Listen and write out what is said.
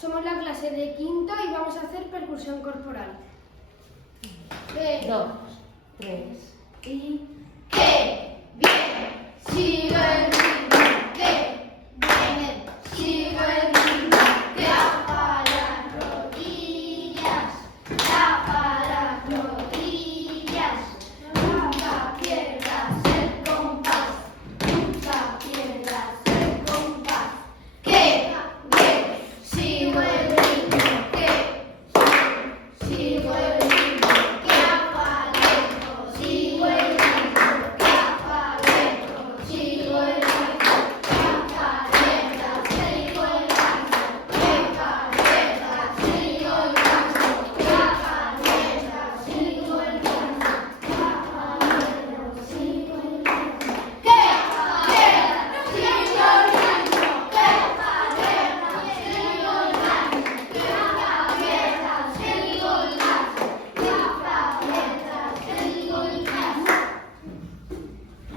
somos la clase de quinto y vamos a hacer percusión corporal. 2, 3 Y... ¡Qué bien! ¡Sigue!